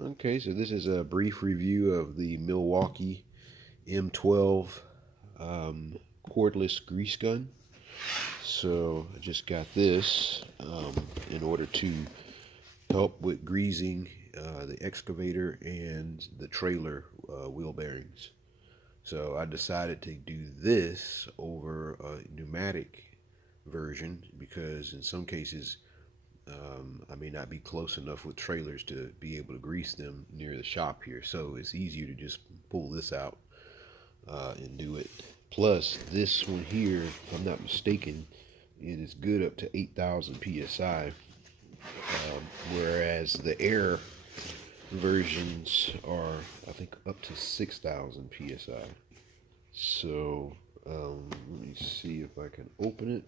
Okay, so this is a brief review of the Milwaukee M12 cordless grease gun. So I just got this in order to help with greasing the excavator and the trailer wheel bearings. So I decided to do this over a pneumatic version because in some cases I may not be close enough with trailers to be able to grease them near the shop here. So it's easier to just pull this out and do it. Plus, this one here, if I'm not mistaken, it is good up to 8,000 psi, whereas the air versions are, I think, up to 6,000 psi. So let me see if I can open it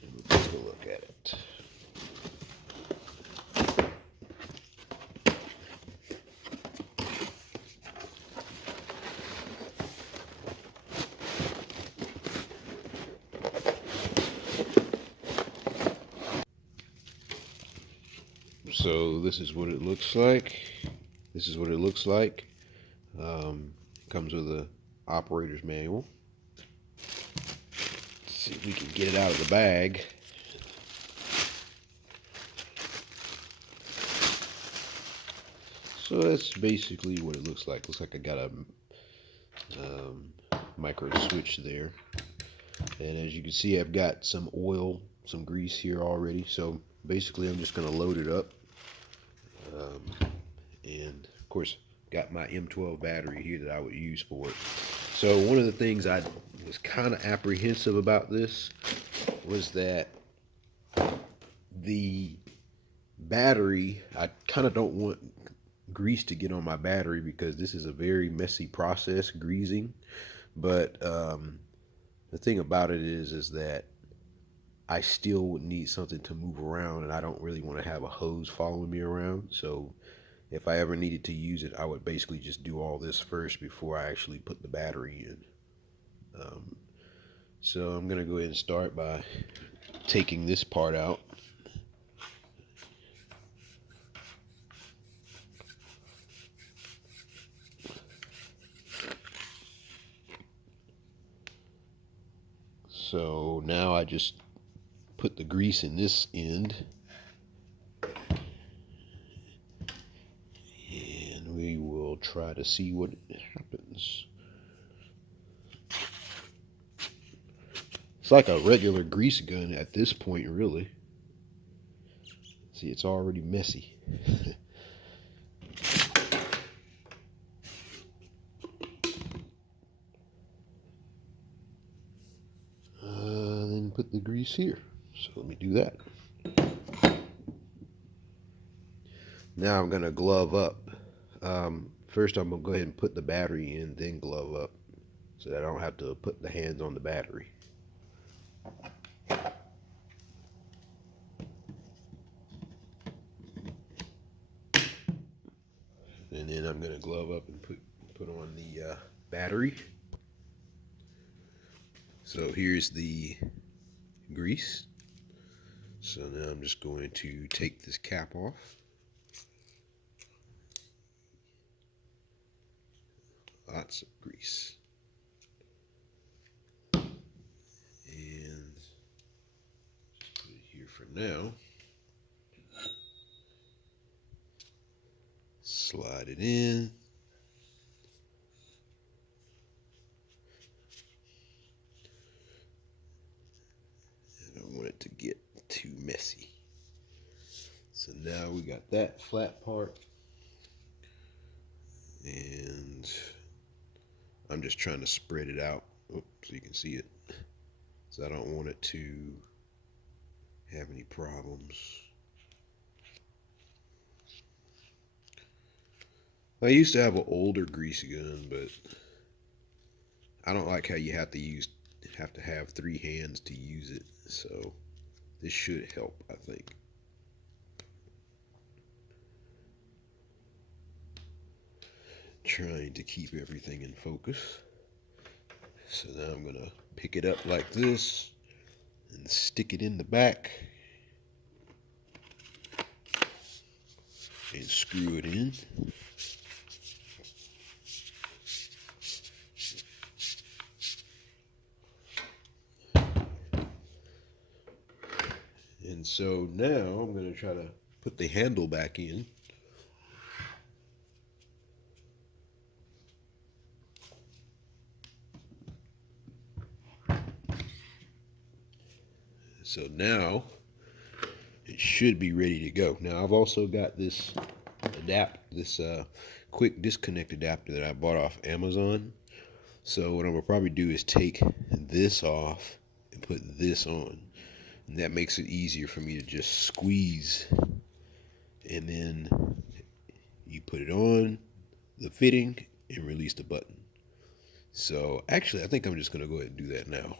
and we'll take a look at it. So this is what it looks like. This is what it looks like. Comes with a operator's manual. Let's see if we can get it out of the bag. So that's basically what it looks like. Looks like I got a micro switch there. And as you can see, I've got some oil, some grease here already. So basically I'm just going to load it up. And of course, got my M12 battery here that I would use for it. So one of the things I was kind of apprehensive about this was that the battery, I kind of don't want grease to get on my battery because this is a very messy process, greasing. But the thing about it is that I still would need something to move around, and I don't really want to have a hose following me around. So if I ever needed to use it, I would basically just do all this first before I actually put the battery in. So I'm going to go ahead and start by taking this part out. So now I just put the grease in this end. And we will try to see what happens. It's like a regular grease gun at this point, really. See, it's already messy. Then put the grease here. So let me do that. Now I'm going to glove up. First I'm going to go ahead and put the battery in, then glove up, so that I don't have to put the hands on the battery. And then I'm going to glove up and put on the battery. So here's the grease. So now I'm just going to take this cap off. Lots of grease. And just put it here for now. Slide it in. I don't want it to get too messy. So now we got that flat part. And I'm just trying to spread it out so you can see it. So I don't want it to have any problems. I used to have an older grease gun, but I don't like how you have to have 3 hands to use it. So this should help, I think. Trying to keep everything in focus. So now I'm gonna pick it up like this and stick it in the back. and screw it in. And so now I'm going to try to put the handle back in. So now it should be ready to go. Now I've also got this quick disconnect adapter that I bought off Amazon. So what I'm gonna probably do is take this off and put this on, and that makes it easier for me to just squeeze, and then you put it on the fitting and release the button. So actually, I think I'm just gonna go ahead and do that now.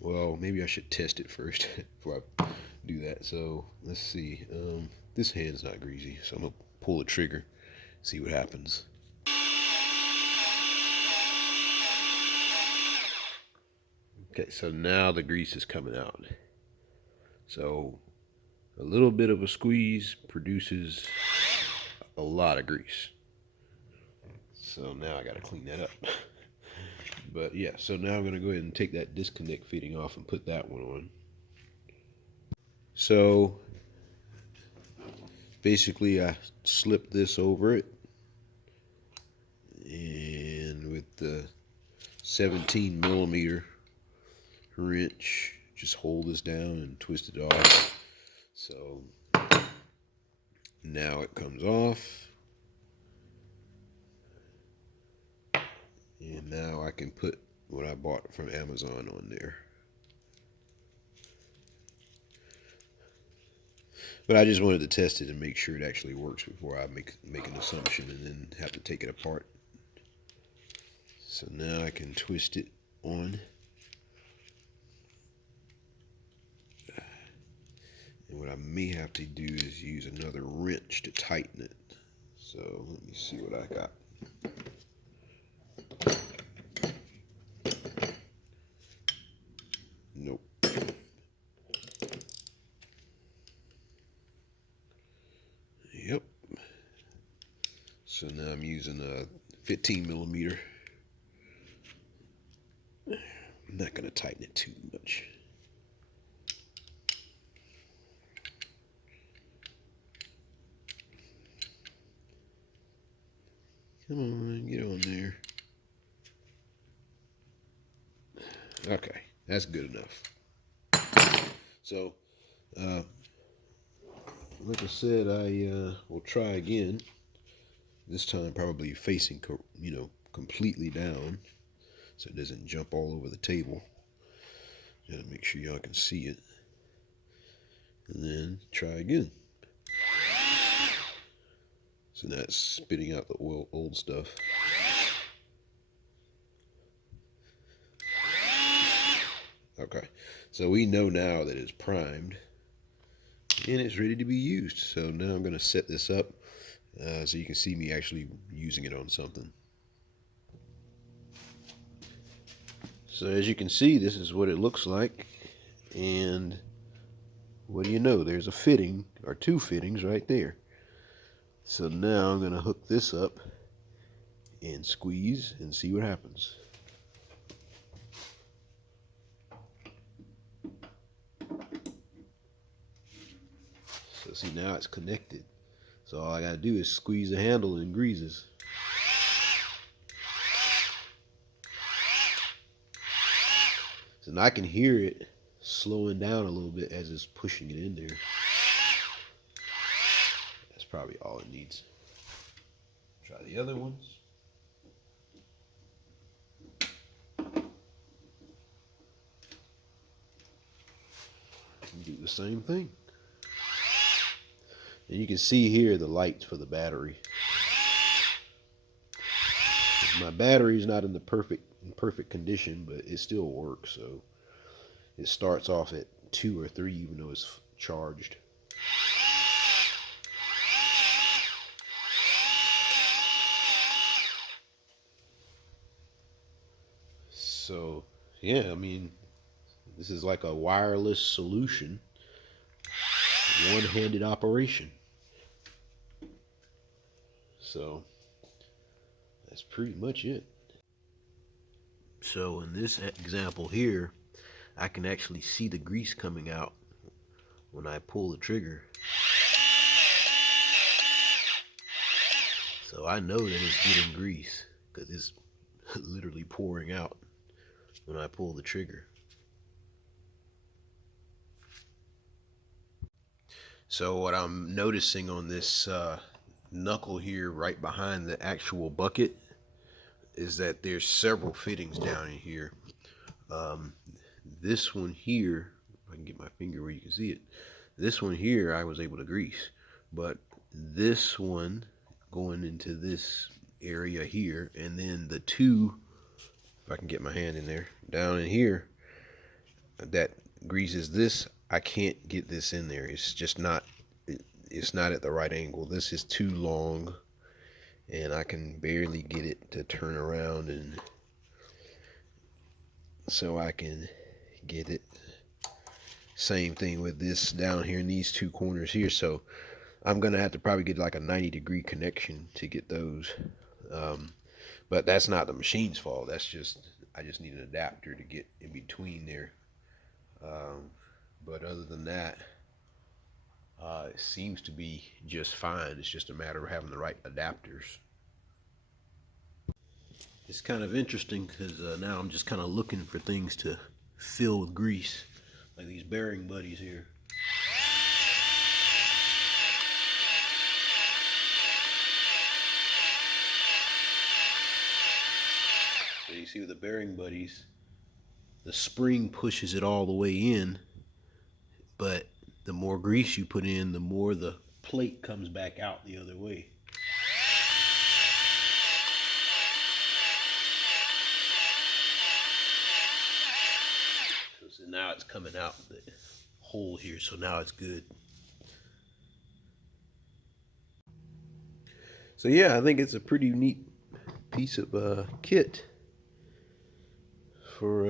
Well, maybe I should test it first before I do that. So let's see. This hand's not greasy, so I'm gonna pull the trigger, see what happens. Okay, so now the grease is coming out. So a little bit of a squeeze produces a lot of grease. So now I gotta clean that up. But yeah, so now I'm gonna go ahead and take that disconnect fitting off and put that one on. So basically I slip this over it, and with the 17 millimeter wrench, just hold this down and twist it off. So now it comes off, and now I can put what I bought from Amazon on there. But I just wanted to test it and make sure it actually works before I make an assumption and then have to take it apart. So now I can twist it on. And what I may have to do is use another wrench to tighten it. So let me see what I got. Nope. Yep. So now I'm using a 15 millimeter. I'm not going to tighten it too much. Come on, get on there. Okay, that's good enough. So, like I said, I will try again. This time probably facing, completely down, so it doesn't jump all over the table. Gotta make sure y'all can see it. And then try again. So that's spitting out the old stuff. Okay, so we know now that it's primed and it's ready to be used. So now I'm going to set this up so you can see me actually using it on something. So as you can see, this is what it looks like. And what do you know? There's a fitting, or two fittings right there. So now I'm going to hook this up and squeeze and see what happens. So see, now it's connected. So all I gotta do is squeeze the handle and it greases. So now I can hear it slowing down a little bit as it's pushing it in there. That's probably all it needs. Try the other ones. Do the same thing. And you can see here the lights for the battery. My battery's not in the perfect condition, but it still works. So it starts off at 2 or 3, even though it's charged. So yeah, I mean, this is like a wireless solution, one-handed operation. So that's pretty much it. So in this example here, I can actually see the grease coming out when I pull the trigger. So I know that it's getting grease because it's literally pouring out when I pull the trigger. So what I'm noticing on this knuckle here right behind the actual bucket is that there's several fittings down in here. This one here, if I can get my finger where you can see it, this one here I was able to grease, but this one going into this area here, and then the two, if I can get my hand in there, down in here, that greases this, I can't get this in there. It's just not, it's not at the right angle. This is too long, and I can barely get it to turn around, and so I can get it. Same thing with this down here in these two corners here. So I'm gonna have to probably get like a 90-degree connection to get those. But that's not the machine's fault. That's just, I just need an adapter to get in between there. But other than that, it seems to be just fine. It's just a matter of having the right adapters. It's kind of interesting because now I'm just kind of looking for things to fill with grease, like these bearing buddies here. So you see with the bearing buddies, the spring pushes it all the way in, but the more grease you put in, the more the plate comes back out the other way. So now it's coming out the hole here, so now it's good. So yeah, I think it's a pretty neat piece of kit for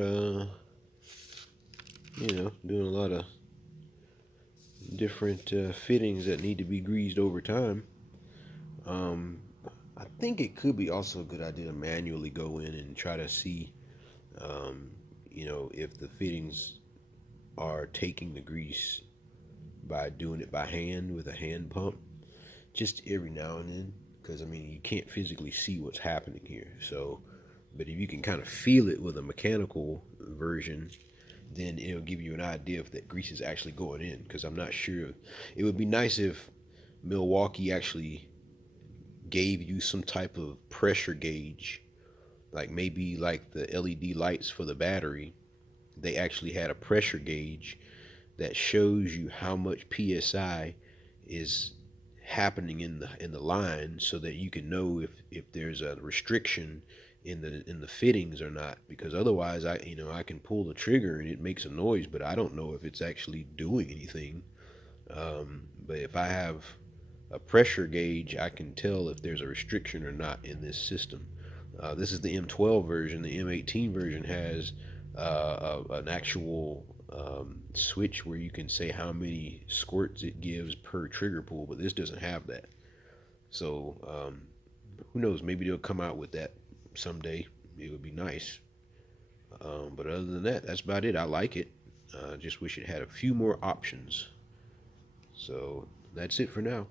you know, doing a lot of different fittings that need to be greased over time. I think it could be also a good idea to manually go in and try to see you know, if the fittings are taking the grease by doing it by hand with a hand pump, just every now and then, because I mean, you can't physically see what's happening here. So but if you can kind of feel it with a mechanical version, then it'll give you an idea if that grease is actually going in, because I'm not sure. It would be nice if Milwaukee actually gave you some type of pressure gauge, like maybe like the LED lights for the battery. They actually had a pressure gauge that shows you how much PSI is happening in the line, so that you can know if there's a restriction in the fittings or not. Because otherwise, I can pull the trigger and it makes a noise, but I don't know if it's actually doing anything. But if I have a pressure gauge, I can tell if there's a restriction or not in this system. This is the M12 version. The M18 version has an actual switch where you can say how many squirts it gives per trigger pull, but this doesn't have that. So who knows, maybe they'll come out with that someday. It would be nice. But other than that, that's about it. I like it. Just wish it had a few more options. So that's it for now.